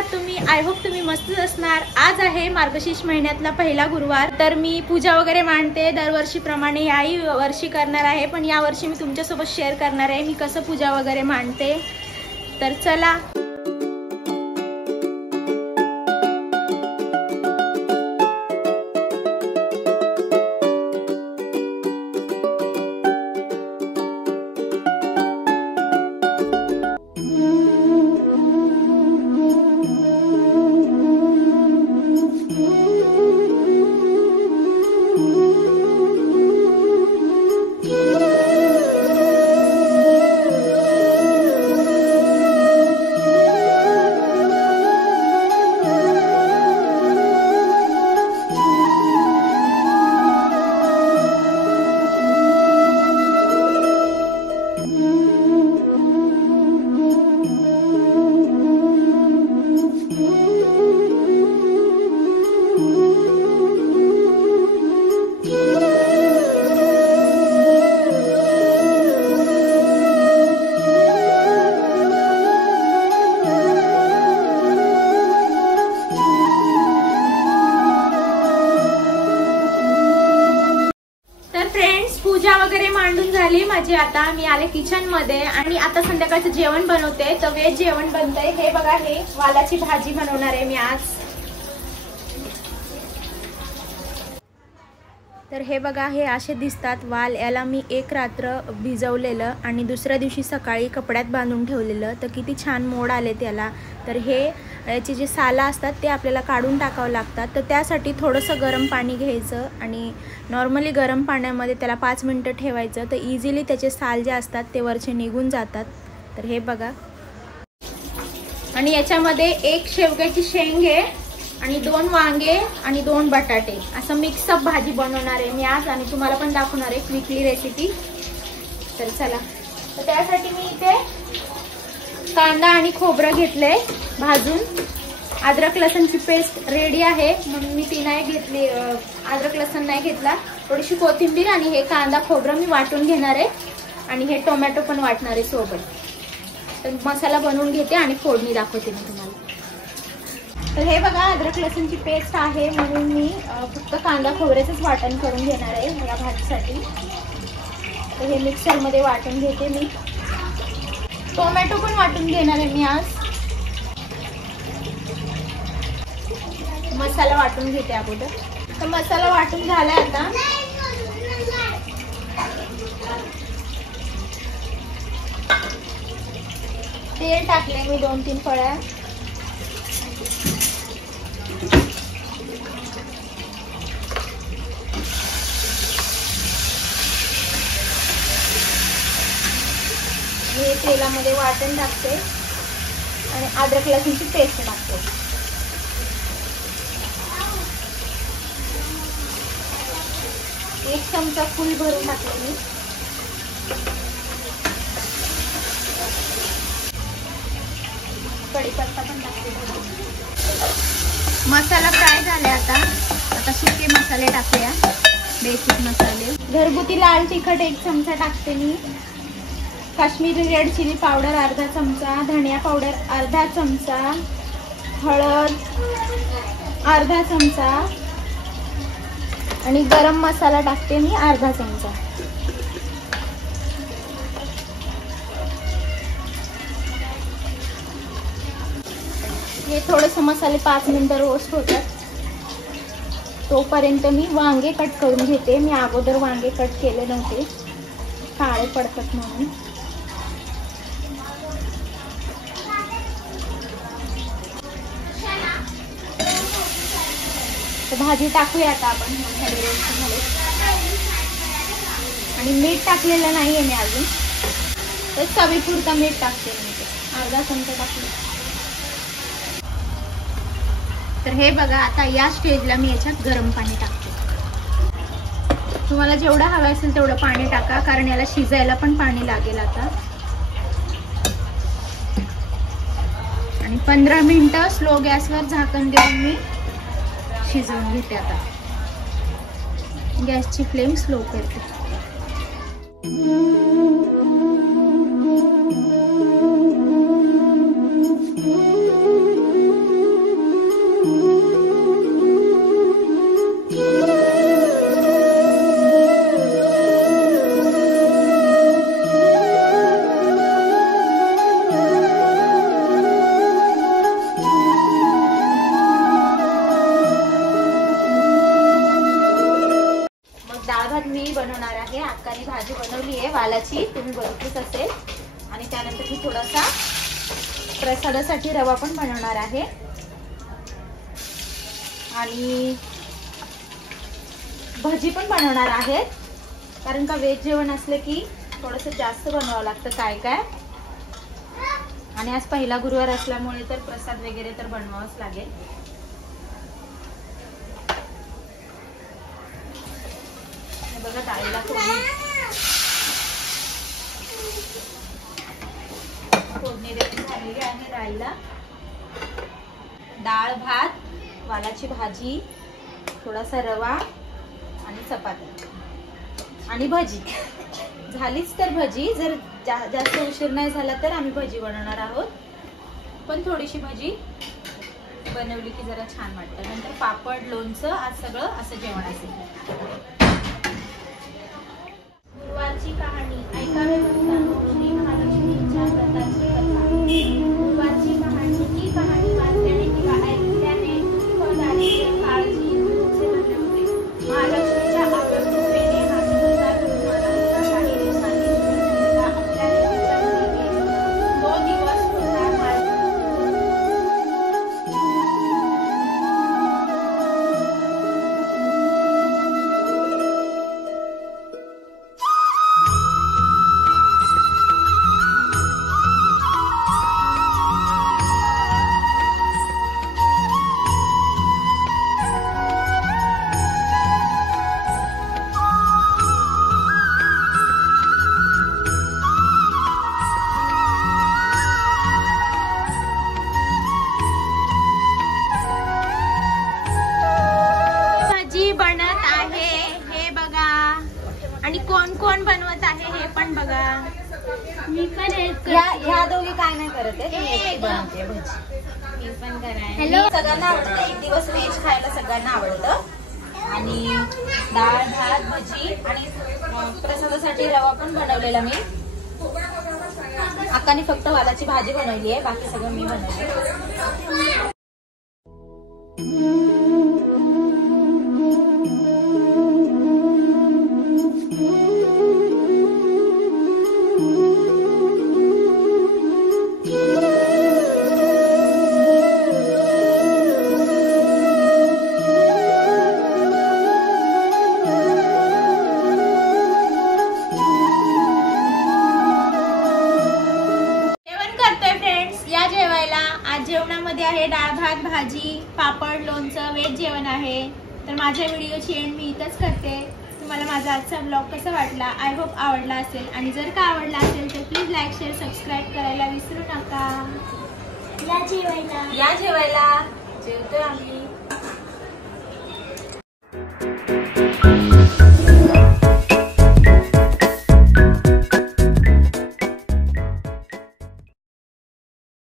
आहात तुम्ही? I hope तुम्ही मस्तच असणार। आज आहे मार्गशीर्ष महिन्यातला पहिला गुरुवार, तर मी पूजा वगैरे मांडते दरवर्षीप्रमाणे, याही वर्षी करणार आहे, पण या वर्षी मी तुमच्यासोबत शेअर करणार आहे मी कसं पूजा वगैरे मांडते। तर चला। पूजा वगैरे मांडून झाली माझी। आता मी आले किचन मध्ये आणि आता संध्याकाळचं जेवण बनवते। तर व्हेज जेवण बनतंय। हे बघा, हे वालाची भाजी बनवणार आहे मी आज। तर हे बघा, हे असे दिसतात वाल। याला मी एक रात्र भिजवलेलं आणि दुसऱ्या दिवशी सकाळी कपड्यात बांधून ठेवलेलं, तर किती छान मोड आले त्याला। तर हे याचे जे साला असतात ते आपल्याला काढून टाकावं लागतात। तर त्यासाठी थोडंसं गरम पाणी घ्यायचं आणि नॉर्मली गरम पाण्यामध्ये त्याला 5 मिनिटं ठेवायचं, तर इझिली त्याचे साल जे असतात ते वरचे निघून जातात। तर हे बघा, आणि याच्यामध्ये एक शेवग्याची शेंग आहे आणि 2 वांगे आणि 2 बटाटे, असं मिक्सअप भाजी बनवणार आहे मी आज आणि तुम्हाला पण दाखवणार आहे क्विकली रेसिपी। तर चला। तर त्यासाठी मी इथे कांदा आणि खोबरं घेतलंय भाजून। अद्रक लसणची पेस्ट रेडी आहे, म्हणून मी ती नाही घेतली, अद्रक लसण नाही घेतला। थोडीशी कोथिंबीर आणि हे कांदा खोबरं मी वाटून घेणार आहे आणि हे टोमॅटो पण वाटणार आहे सोबत। तर मसाला बनवून घेते आणि फोडणी दाखवते मी तुम्हाला। तर हे बघा, अद्रक लसणची पेस्ट आहे, म्हणून मी फक्त कांदा खोबऱ्याचंच वाटण करून घेणार आहे या भाजीसाठी। तर हे मिक्सरमध्ये वाटून घेते मी। टोमॅटो पण वाटून घेणार आहे मी आज। मसाला वाटून घेते अगोदर। तर मसाला वाटून झालाय आता। तेल टाकले मी 2-3 पळ्या। हे तेलामध्ये वाटण टाकते आणि अद्रक लसूणची पेस्ट टाकते। एक चमचा फुल भरून टाकले मी। कढीपत्ता पण टाकते। मसाला फ्राय झाले आता सुके मसाले टाकूया, बेसिक मसाले। घरगुती लाल तिखट 1 चमचा टाकते मी। काश्मीरी रेड चिली पावडर अर्धा चमचा, धनिया पावडर अर्धा चमचा, हळद अर्धा चमचा आणि गरम मसाला टाकते मी अर्धा चमचा। हे थोडेसे मसाले 5 मिनिटं रोस्ट होतात, तोपर्यंत मी वांगे कट करून घेते। मी अगोदर वांगे कट केले नव्हते, काळे पडतात म्हणून। भाजी टाकूया आता आपण। आणि मीठ टाकलेलं नाहीये मी अजून, तर चवीपुरता मीठ टाकते मी, अर्धा चमचा टाकले। तर हे बघा, आता या स्टेजला मी याच्यात गरम पाणी टाकते। तुम्हाला जेवढं हवं असेल तेवढं पाणी टाका, कारण याला शिजायला पण पाणी लागेल आता। आणि 15 मिनिटं स्लो गॅसवर झाकण देऊन मी शिजवून घेते। आता गॅसची फ्लेम स्लो करते। व्यवस्थित असेल. आणि त्यानंतर मी थोडासा प्रसादासाठी रवा पण बनवणार आहे. आणि भजी पण बनवणार आहेत, कारण का व्हेज जेवण असले की थोडंसं जास्त बनवावं लागतं काय काय. आणि आज पहिला गुरुवार असल्यामुळे तर प्रसाद वगैरे तर बनवावंच लागेल. हे बघा डाळीला फोडणी देऊन झालेली आहे. डाळीला डाळ, भात, वालाची भाजी, थोडासा रवा आणि चपाती आणि भजी झालीच. तर भजी जर जास्त उशीर नाही झाला तर आम्ही भजी बनवणार आहोत. पण थोडीशी भजी बनवली की जरा छान वाटतं. नंतर पापड, लोणचं, आज सगळं असं जेवण असेल. गुरुवारची कहाणी ऐकावे महालक्ष्मीच्या व्रताची कथा. गुरुवारची कहाणी ही कहाणी वाचल्याने किंवा ऐकल्याने काळजी महालक्ष्मीच्या आवडीने काही दिवसांनी आपल्या 2 दिवस बनत आहे. हे बघा. आणि कोण कोण बनवत आहे हे पण बघा. मी पण ह्या दोघी काय नाही करत आहे, बनवते भजी. मी पण कराय. हॅलो, सगळ्यांना आवडतं. एक दिवस व्हेज खायला सगळ्यांना आवडतं. आणि डाळ, भात, भजी आणि प्रसादासाठी रवा पण बनवलेला मी. अक्काने फक्त वालाची भाजी बनवली आहे, बाकी सगळं मी बनवले. आज जेवणामध्ये आहे डाळ, भात, भाजी, पापड, लोणचं, व्हेज जेवण आहे. तर माझ्या व्हिडिओची एंड मी इथंच करते. तुम्हाला माझा आजचा ब्लॉग कसा वाटला? आय होप आवडला असेल. आणि जर का आवडला असेल तर प्लीज लाईक, शेअर, सबस्क्राईब करायला विसरू नका. या जेवायला जेवतोय आम्ही.